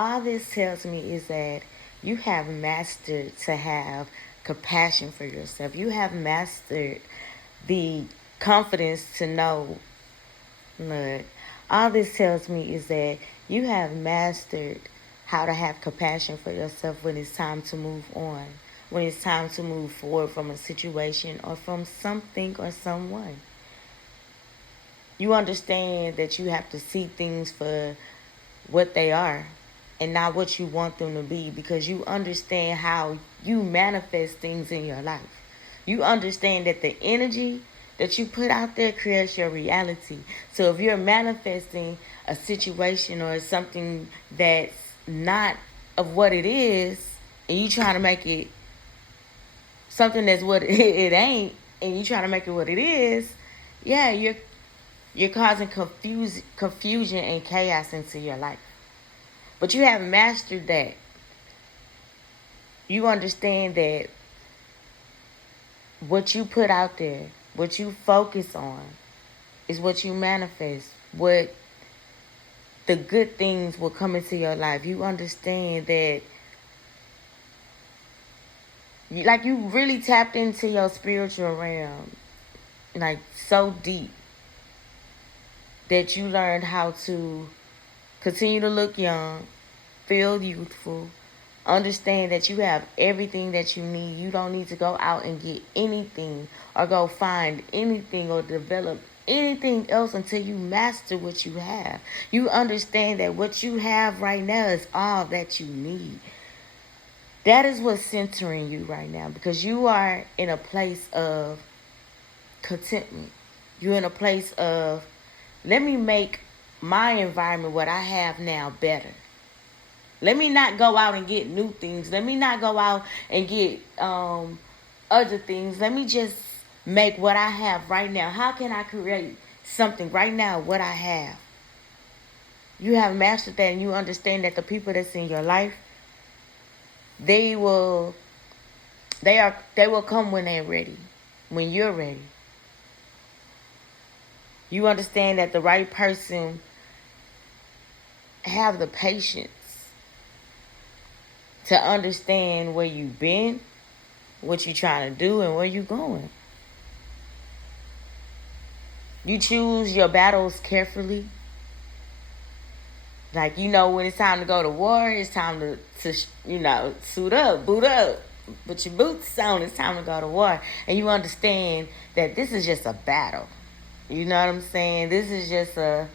all this tells me is that you have mastered to have compassion for yourself. You have mastered the confidence to know, look, all this tells me is that you have mastered how to have compassion for yourself when it's time to move on, when it's time to move forward from a situation or from something or someone. You understand that you have to see things for what they are and not what you want them to be, because you understand how you manifest things in your life. You understand that the energy that you put out there creates your reality. So if you're manifesting a situation or something that's not of what it is, and you trying to make it something that's what it ain't, and you trying to make it what it is, yeah, you're causing confusion and chaos into your life. But you have mastered that. You understand that what you put out there, what you focus on, is what you manifest. What the good things will come into your life. You understand that, like, you really tapped into your spiritual realm, like, so deep, that you learned how to continue to look young, feel youthful, understand that you have everything that you need. You don't need to go out and get anything or go find anything or develop anything else until you master what you have. You understand that what you have right now is all that you need. That is what's centering you right now, because you are in a place of contentment. You're in a place of, let me make my environment, what I have now, better. Let me not go out and get new things. Let me not go out and get other things. Let me just make what I have right now. How can I create something right now, what I have? You have mastered that, and you understand that the people that's in your life, they will come when they're ready, when you're ready. You understand that the right person have the patience to understand where you've been, what you're trying to do, and where you're going. You choose your battles carefully. Like, you know, when it's time to go to war, it's time to suit up, boot up, put your boots on, it's time to go to war. And you understand that this is just a battle. You know what I'm saying? This is just a,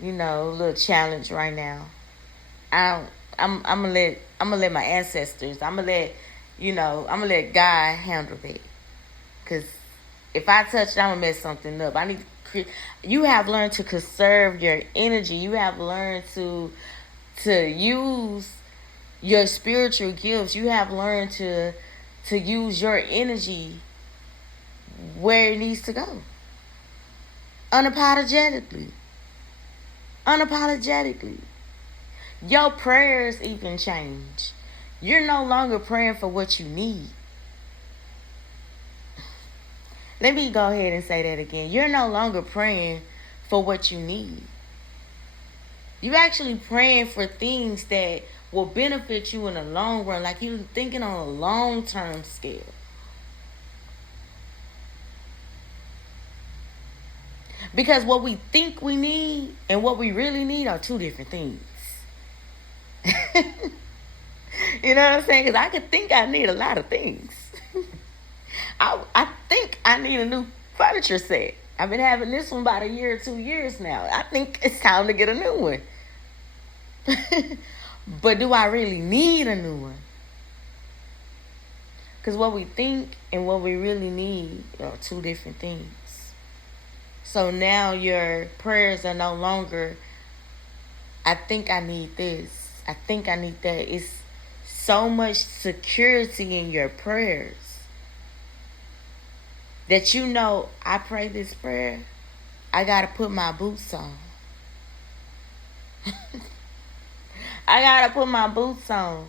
little challenge right now. I'm gonna let my ancestors, I'm gonna let God handle it. Cause if I touch it, I'm gonna mess something up. You have learned to conserve your energy. You have learned to use your spiritual gifts. You have learned to use your energy where it needs to go. Unapologetically. Your prayers even change. You're no longer praying for what you need. Let me go ahead and say that again. You're no longer praying for what you need. You're actually praying for things that will benefit you in the long run. Like, you're thinking on a long-term scale. Because what we think we need and what we really need are two different things. You know what I'm saying? Because I could think I need a lot of things. I think I need a new furniture set. I've been having this one about a year or 2 years now. I think it's time to get a new one. But do I really need a new one? Because what we think and what we really need are two different things. So now your prayers are no longer, I think I need this, I think I need that. It's so much security in your prayers that I pray this prayer, I got to put my boots on. I got to put my boots on.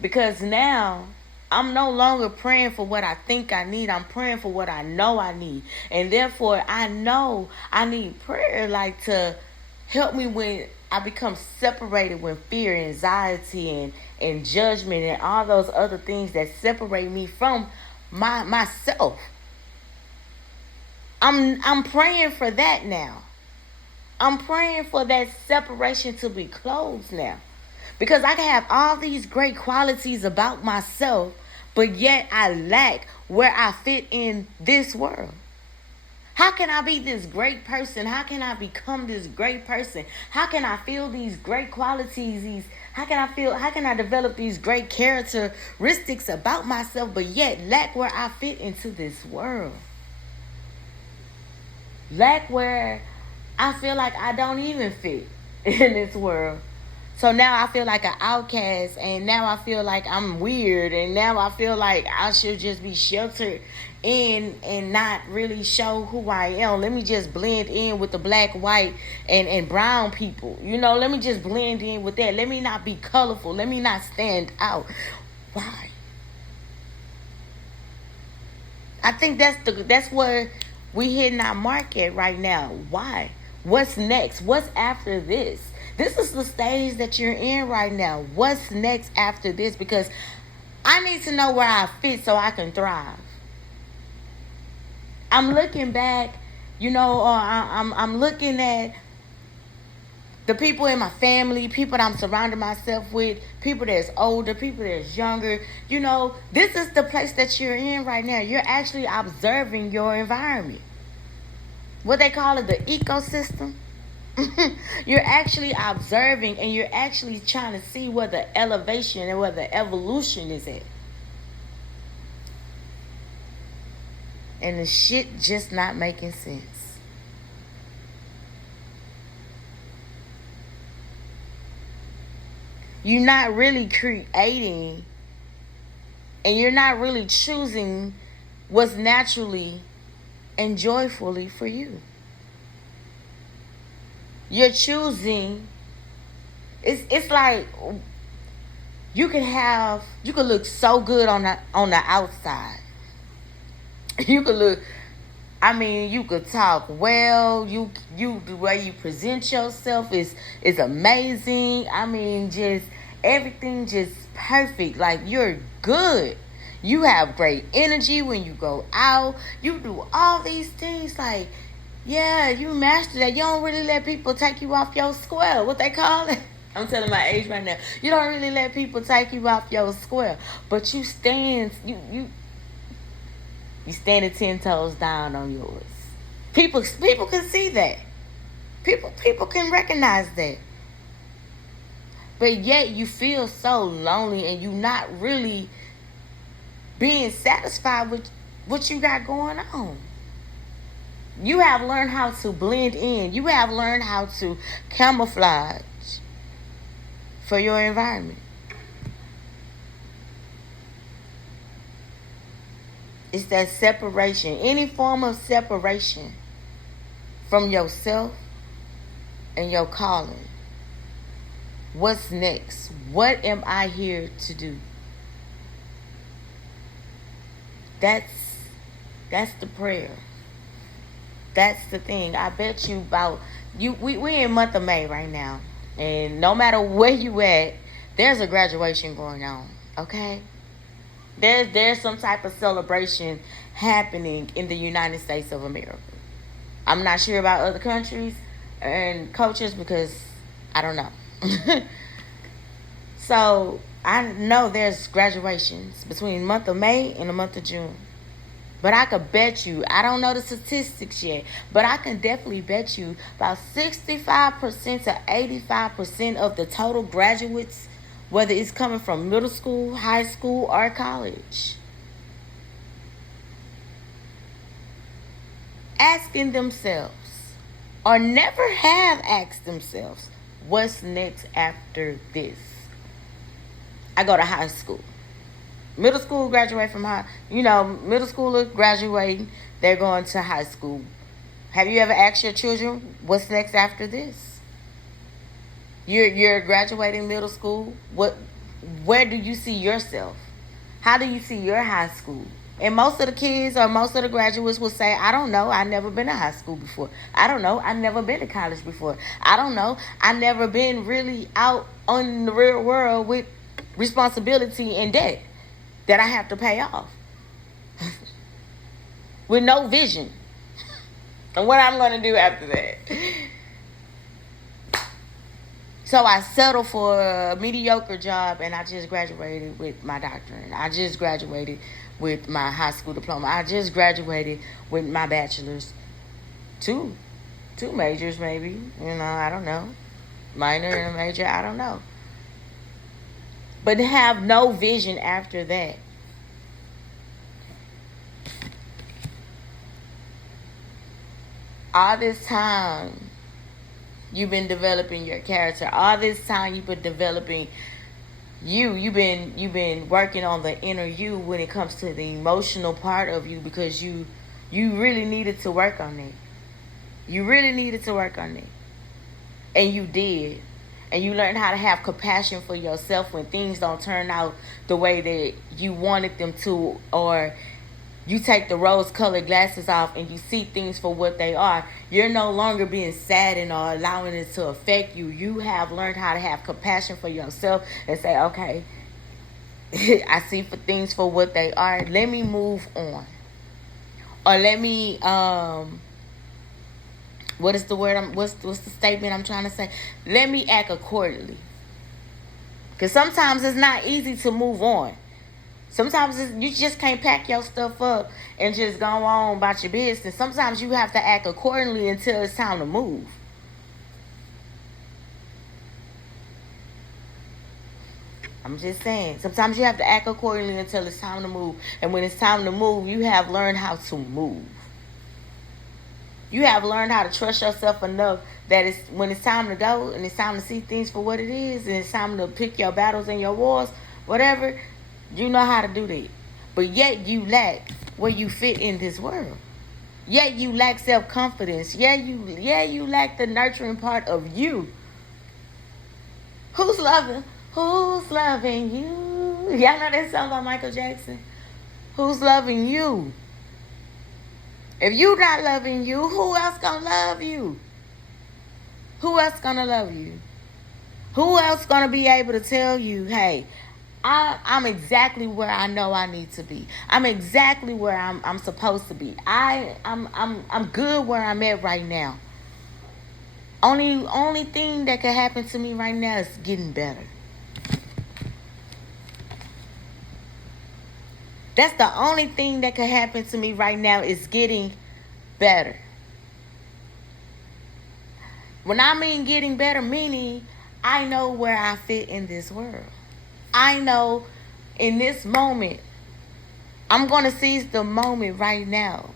Because now I'm no longer praying for what I think I need. I'm praying for what I know I need. And therefore, I know I need prayer, like, to help me when I become separated when fear, anxiety, and judgment and all those other things that separate me from myself. I'm praying for that now. I'm praying for that separation to be closed now. Because I can have all these great qualities about myself, but yet I lack where I fit in this world. How can I be this great person? How can I become this great person? How can I feel these great qualities? How can I develop these great characteristics about myself, but yet lack where I fit into this world? Lack where I feel like I don't even fit in this world. So now I feel like an outcast, and now I feel like I'm weird, and now I feel like I should just be sheltered in and not really show who I am. Let me just blend in with the black, white, and brown people. Let me just blend in with that. Let me not be colorful. Let me not stand out. Why? I think that's where we hitting our market right now. Why? What's next? What's after this? This is the stage that you're in right now. What's next after this? Because I need to know where I fit so I can thrive. I'm looking back, I'm looking at the people in my family, people that I'm surrounding myself with, people that's older, people that's younger. This is the place that you're in right now. You're actually observing your environment. What they call it, the ecosystem. You're actually observing, and you're actually trying to see where the elevation and where the evolution is at. And the shit just not making sense. You're not really creating, and you're not really choosing what's naturally and joyfully for you. You're choosing. It's like you can look so good on the outside. You could look. You could talk well. You the way you present yourself is amazing. Just everything just perfect. Like, you're good. You have great energy when you go out. You do all these things like. Yeah, you master that. You don't really let people take you off your square. What they call it? I'm telling my age right now. You don't really let people take you off your square. But you stand you stand 10 toes down on yours. People can see that. People can recognize that. But yet you feel so lonely, and you're not really being satisfied with what you got going on. You have learned how to blend in. You have learned how to camouflage for your environment. It's that separation. Any form of separation from yourself and your calling. What's next? What am I here to do? That's the prayer. That's the thing. I bet you about we're in month of May right now. And no matter where you at, there's a graduation going on. Okay? There's some type of celebration happening in the United States of America. I'm not sure about other countries and cultures because I don't know. So I know there's graduations between the month of May and the month of June. But I could bet you, I don't know the statistics yet, but I can definitely bet you about 65% to 85% of the total graduates, whether it's coming from middle school, high school, or college, asking themselves, or never have asked themselves, what's next after this? I go to high school. Middle school graduate from middle schoolers graduating, they're going to high school. Have you ever asked your children, what's next after this? You're graduating middle school. Where do you see yourself? How do you see your high school? And most of the kids or most of the graduates will say, I don't know. I never been to high school before. I don't know. I never been to college before. I don't know. I never been really out on the real world with responsibility and debt that I have to pay off with no vision. And what I'm going to do after that. So I settled for a mediocre job, and I just graduated with my doctorate. I just graduated with my high school diploma. I just graduated with my bachelor's. Two majors maybe. I don't know. Minor and a major, I don't know. But have no vision after that. All this time you've been developing your character. All this time you've been developing you've been working on the inner you when it comes to the emotional part of you, because you really needed to work on it. You really needed to work on it. And you did. And you learned how to have compassion for yourself when things don't turn out the way that you wanted them to, or you take the rose-colored glasses off and you see things for what they are. You're no longer being saddened or allowing it to affect you. You have learned how to have compassion for yourself and say, okay, I see for things for what they are. Let me move on. Or let me, what is the word? What's the statement I'm trying to say? Let me act accordingly. Because sometimes it's not easy to move on. Sometimes you just can't pack your stuff up and just go on about your business. Sometimes you have to act accordingly until it's time to move. I'm just saying. Sometimes you have to act accordingly until it's time to move. And when it's time to move, you have learned how to move. You have learned how to trust yourself enough that it's when it's time to go and it's time to see things for what it is, and it's time to pick your battles and your wars, whatever. You know how to do that. But yet you lack where you fit in this world. Yet you lack self-confidence. Yeah, you lack the nurturing part of you. Who's loving you? Y'all know that song by Michael Jackson? Who's loving you? If you not loving you, who else gonna love you? Who else gonna love you? Who else gonna be able to tell you, hey, I'm exactly where I know I need to be. I'm exactly where I'm supposed to be. I'm good where I'm at right now. Only thing that can happen to me right now is getting better. That's the only thing that can happen to me right now is getting better. When I mean getting better, meaning I know where I fit in this world. I know in this moment, I'm going to seize the moment right now.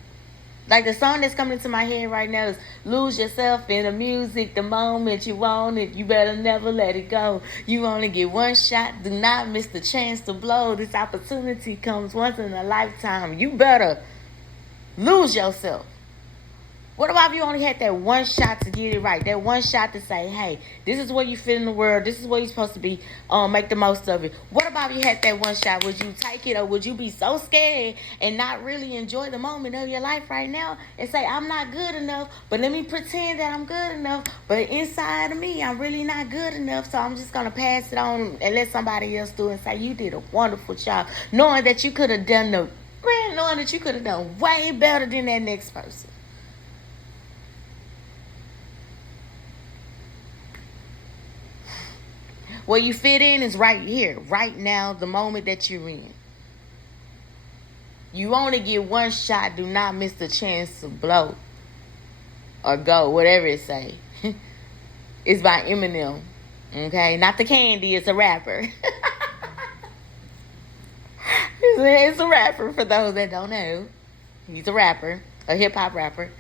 Like the song that's coming into my head right now is lose yourself in the music, the moment you want it. You better never let it go. You only get one shot. Do not miss the chance to blow. This opportunity comes once in a lifetime. You better lose yourself. What about if you only had that one shot to get it right? That one shot to say, hey, this is where you fit in the world. This is where you're supposed to be. Make the most of it. What about if you had that one shot? Would you take it, or would you be so scared and not really enjoy the moment of your life right now and say, I'm not good enough, but let me pretend that I'm good enough. But inside of me, I'm really not good enough. So I'm just going to pass it on and let somebody else do it and say, you did a wonderful job. Knowing that you could have done knowing that you could have done way better than that next person. Where you fit in is right here, right now, the moment that you're in. You only get one shot. Do not miss the chance to blow or go, whatever it say. It's by Eminem, okay? Not the candy, it's a rapper. It's a rapper for those that don't know. He's a rapper, a hip-hop rapper.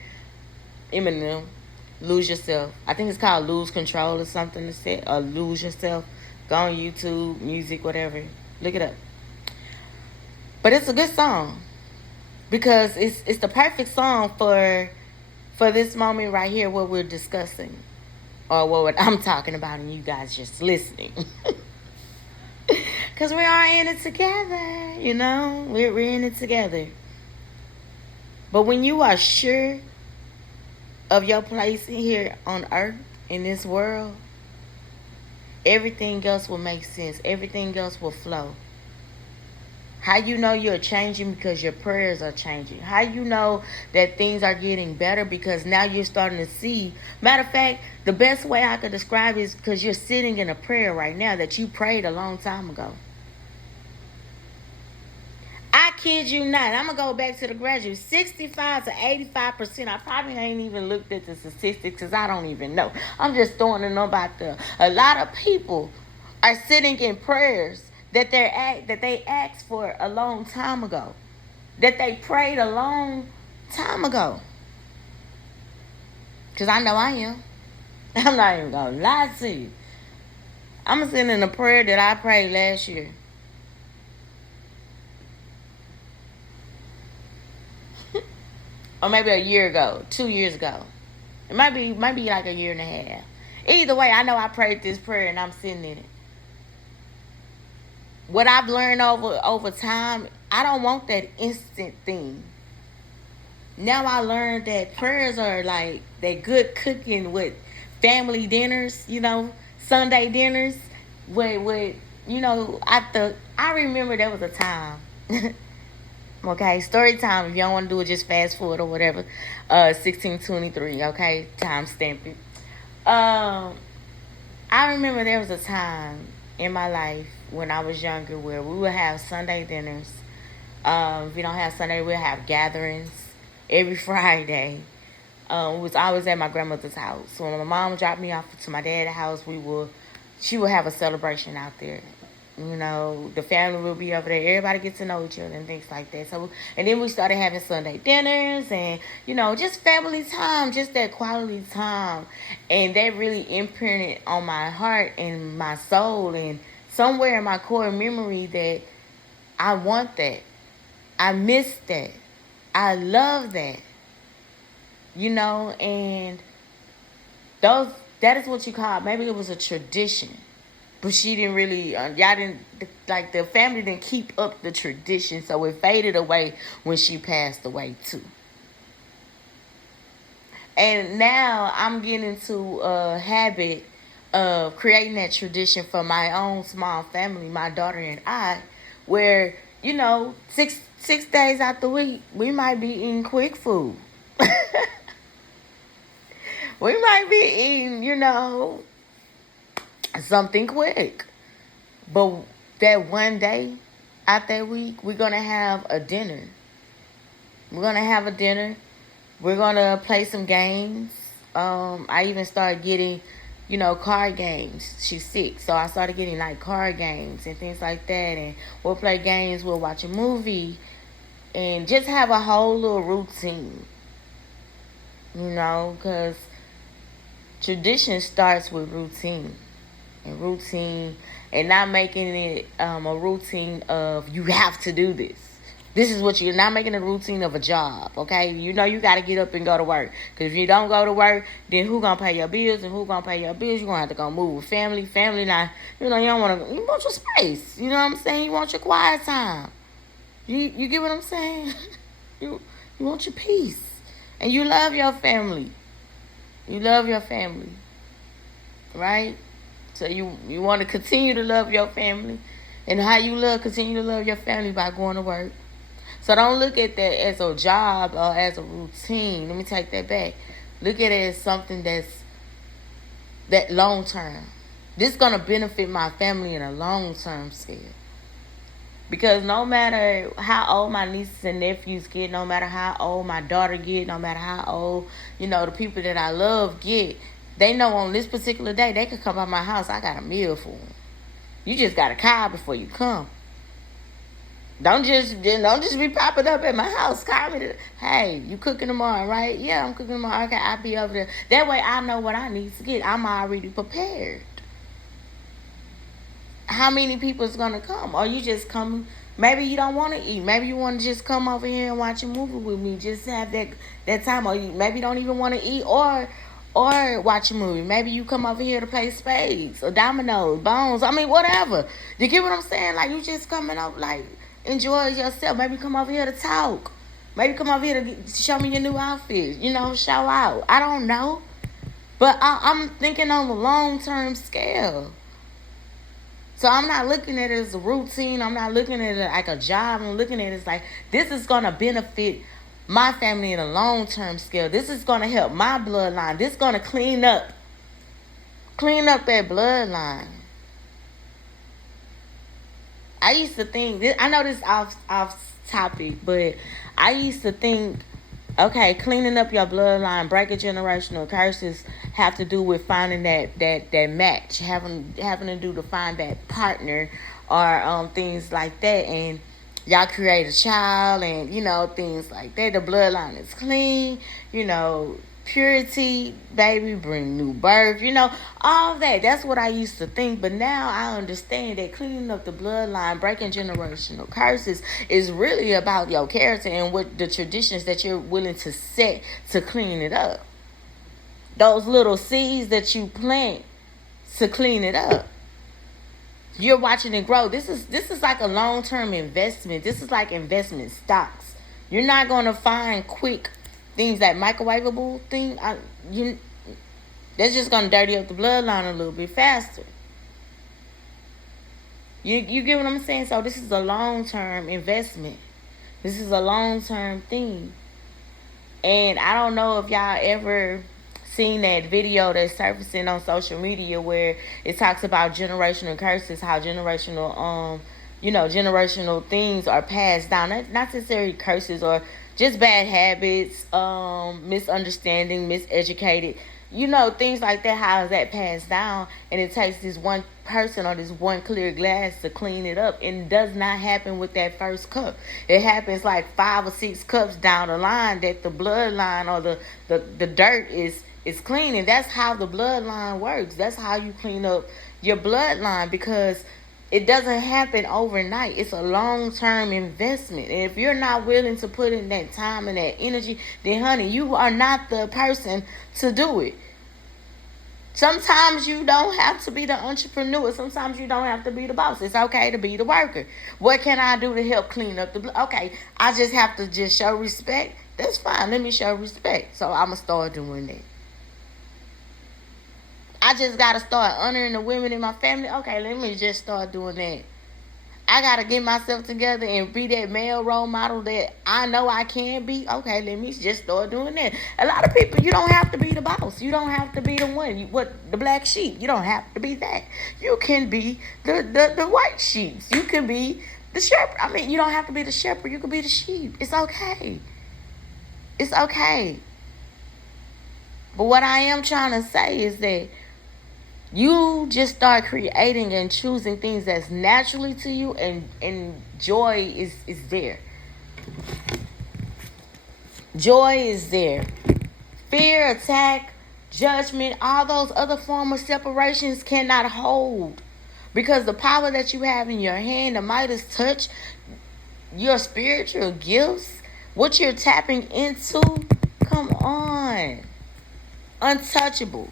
Eminem, Lose Yourself. I think it's called Lose Control or something to say, or Lose Yourself. Go on YouTube, music, whatever. Look it up. But it's a good song because it's the perfect song for this moment right here, what we're discussing, or what I'm talking about, and you guys just listening. Because we are in it together, you know? We're in it together. But when you are sure of your place here on earth, in this world, everything else will make sense. Everything else will flow. How you know you're changing? Because your prayers are changing. How you know that things are getting better? Because now you're starting to see. Matter of fact, the best way I could describe it is because you're sitting in a prayer right now that you prayed a long time ago. I kid you not. I'm going to go back to the graduate. 65 to 85%. I probably ain't even looked at the statistics because I don't even know. I'm just throwing it about there. A lot of people are sitting in prayers that they asked for a long time ago. That they prayed a long time ago. Because I know I am. I'm not even going to lie to you. I'm sending a prayer that I prayed last year. Or maybe a year ago, 2 years ago. It might be like a year and a half. Either way, I know I prayed this prayer and I'm sitting in it. What I've learned over time, I don't want that instant thing. Now I learned that prayers are like that good cooking with family dinners, you know, Sunday dinners. With you know, I remember there was a time. Okay, story time. If you don't want to do it, just fast forward or whatever. 1623. Okay, time stamp it. I remember there was a time in my life when I was younger where we would have Sunday dinners. If we don't have Sunday, we'll have gatherings every Friday. We was always at my grandmother's house. So when my mom dropped me off to my dad's house, she would have a celebration out there. You know, the family will be over there. Everybody gets to know each other and things like that. So, and then we started having Sunday dinners and, you know, just family time, just that quality time. And that really imprinted on my heart and my soul and somewhere in my core memory that I want that. I miss that. I love that. You know, and that is what you call, maybe it was a tradition. But she didn't really, the family didn't keep up the tradition, so it faded away when she passed away too. And now I'm getting to a habit of creating that tradition for my own small family, my daughter and I, where, you know, six days out the week, we might be eating quick food. We might be eating, you know, something quick. But that one day out that week, we're going to have a dinner. We're going to have a dinner. We're going to play some games. I even started getting, you know, card games. She's 6. So I started getting like card games and things like that. And we'll play games. We'll watch a movie. And just have a whole little routine. You know, because tradition starts with routine. And not making it a routine of you have to do this. This is what you're not making a routine of a job, okay? You know you got to get up and go to work. Because if you don't go to work, then who going to pay your bills? And who going to pay your bills? You're going to have to go move with family. Family now, you know, you want your space. You know what I'm saying? You want your quiet time. You get what I'm saying? you want your peace. And you love your family. You love your family. Right? So you want to continue to love your family. And how you continue to love your family by going to work. So don't look at that as a job or as a routine. Let me take that back. Look at it as something that long term. This is going to benefit my family in a long term scale. Because no matter how old my nieces and nephews get, no matter how old my daughter get, no matter how old, you know, the people that I love get, they know on this particular day they could come by my house. I got a meal for them. You just got to call before you come. Don't just be popping up at my house. Call me. Hey, you cooking tomorrow, right? Yeah, I'm cooking tomorrow. Okay, I'll be over there. That way I know what I need to get. I'm already prepared. How many people is going to come? Or you just come, maybe you don't want to eat. Maybe you want to just come over here and watch a movie with me. Just have that time. Or you maybe don't even want to eat. Or or watch a movie. Maybe you come over here to play spades or dominoes, bones. I mean, whatever. You get what I'm saying? Like, you just coming up, like, enjoy yourself. Maybe come over here to talk. Maybe come over here to show me your new outfit. You know, show out. I don't know. But I'm thinking on the long-term scale. So I'm not looking at it as a routine. I'm not looking at it like a job. I'm looking at it as like, this is going to benefit my family in a long-term scale. This is going to help my bloodline. This is going to clean up that bloodline. I used to think, I know this off topic, but I used to think, okay, cleaning up your bloodline, breaking generational curses have to do with finding that match, having to do to find that partner or things like that, and y'all create a child and, you know, things like that. The bloodline is clean, you know, purity, baby, bring new birth, you know, all that. That's what I used to think. But now I understand that cleaning up the bloodline, breaking generational curses is really about your character and what the traditions that you're willing to set to clean it up. Those little seeds that you plant to clean it up. You're watching it grow. This is like a long-term investment. This is like investment stocks. You're not going to find quick things like microwavable thing. That's just going to dirty up the bloodline a little bit faster. You get what I'm saying? So this is a long-term investment. This is a long-term thing. And I don't know if y'all ever seen that video that's surfacing on social media where it talks about generational curses, how generational generational things are passed down. Not necessarily curses or just bad habits, misunderstanding, miseducated, you know, things like that. How is that passed down? And it takes this one person or this one clear glass to clean it up. And it does not happen with that first cup. It happens like 5 or 6 cups down the line that the bloodline or the dirt is clean. And that's how the bloodline works. That's how you clean up your bloodline, because it doesn't happen overnight. It's a long-term investment. And if you're not willing to put in that time and that energy, then honey, you are not the person to do it. Sometimes you don't have to be the entrepreneur. Sometimes you don't have to be the boss. It's okay to be the worker. What can I do to help clean up the okay, I just have to just show respect. That's fine. Let me show respect. So I'm going to start doing that. I just got to start honoring the women in my family. Okay, let me just start doing that. I got to get myself together and be that male role model that I know I can be. Okay, let me just start doing that. A lot of people, you don't have to be the boss. You don't have to be the one. The black sheep. You don't have to be that. You can be the white sheep. You can be the shepherd. I mean, you don't have to be the shepherd. You can be the sheep. It's okay. It's okay. But what I am trying to say is that you just start creating and choosing things that's naturally to you, and joy is there. Joy is there. Fear, attack, judgment, all those other forms of separations cannot hold. Because the power that you have in your hand, the Midas touch, your spiritual gifts, what you're tapping into, come on. Untouchable.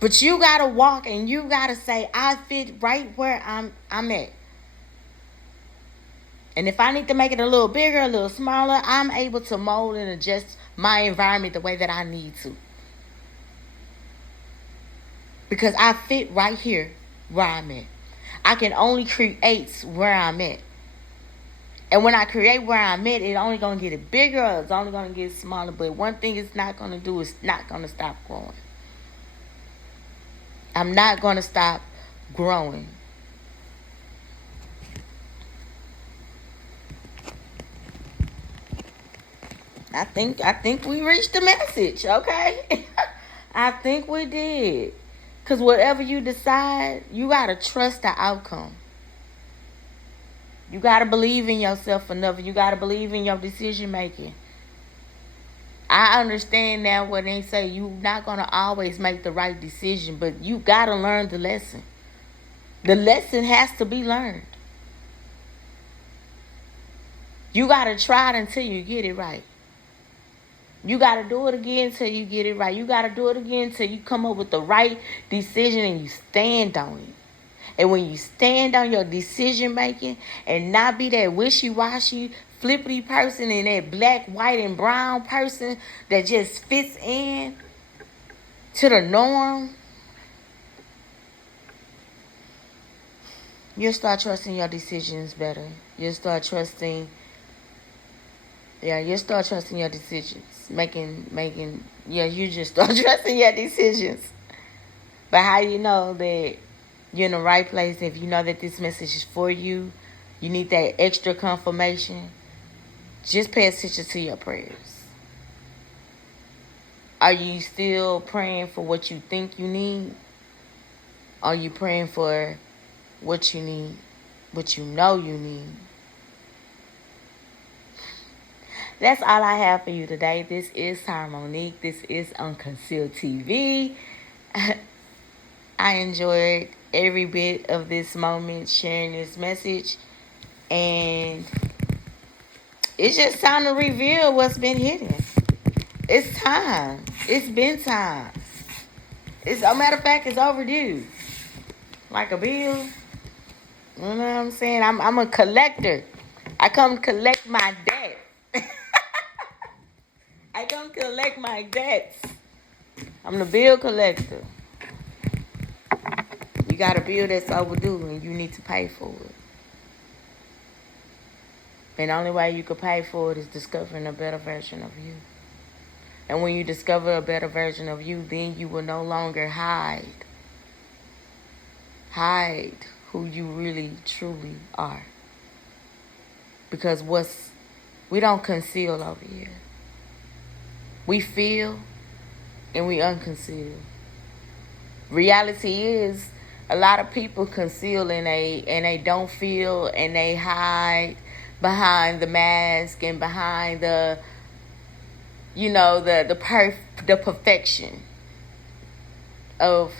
But you gotta walk and you gotta say, I fit right where I'm at. And if I need to make it a little bigger, a little smaller, I'm able to mold and adjust my environment the way that I need to. Because I fit right here where I'm at. I can only create where I'm at. And when I create where I'm at, it's only going to get it bigger or it's only going to get smaller. But one thing it's not going to do is not going to stop growing. I'm not going to stop growing. I think we reached the message, okay? I think we did. Because whatever you decide, you got to trust the outcome. You got to believe in yourself enough. You got to believe in your decision making. I understand now when they say you're not going to always make the right decision, but you got to learn the lesson. The lesson has to be learned. You got to try it until you get it right. You got to do it again till you get it right. You got to do it again till you come up with the right decision and you stand on it. And when you stand on your decision making and not be that wishy-washy, flippity person and that black, white, and brown person that just fits in to the norm, you'll start trusting your decisions better. You'll start trusting your decisions. You just start trusting your decisions. But how you know that you're in the right place? If you know that this message is for you, you need that extra confirmation, just pay attention to your prayers. Are you still praying for what you think you need? Are you praying for what you need, what you know you need? That's all I have for you today. This is Harmonique. This is Unconcealed TV. I enjoyed every bit of this moment sharing this message. And it's just time to reveal what's been hidden. It's time. It's been time. As a matter of fact, it's overdue. Like a bill. You know what I'm saying? I'm a collector. I come collect my debt. I come collect my debts. I'm the bill collector. You got a bill that's overdue and you need to pay for it. And the only way you can pay for it is discovering a better version of you. And when you discover a better version of you, then you will no longer hide who you really, truly are. Because we don't conceal over here. We feel and we unconceal. Reality is a lot of people conceal and they don't feel and they hide behind the mask and behind the perfection of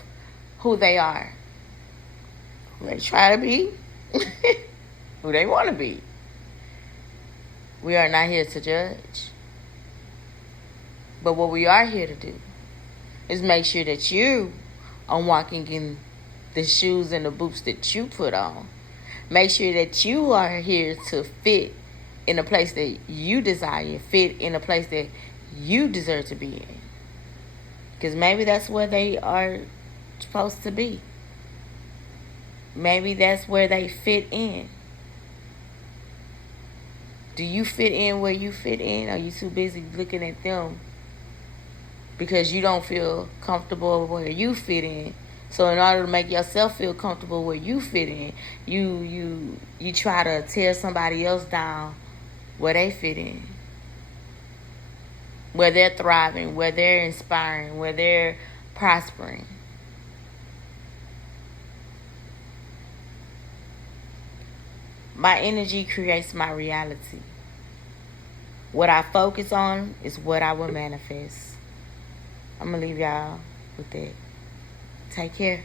who they are. Who they try to be, who they want to be. We are not here to judge. But what we are here to do is make sure that you are walking in the shoes and the boots that you put on. Make sure that you are here to fit in a place that you desire, fit in a place that you deserve to be in. Because maybe that's where they are supposed to be. Maybe that's where they fit in. Do you fit in where you fit in? Or are you too busy looking at them because you don't feel comfortable where you fit in? So in order to make yourself feel comfortable where you fit in, you try to tear somebody else down where they fit in, where they're thriving, where they're inspiring, where they're prospering. My energy creates my reality. What I focus on is what I will manifest. I'm going to leave y'all with that. Take care.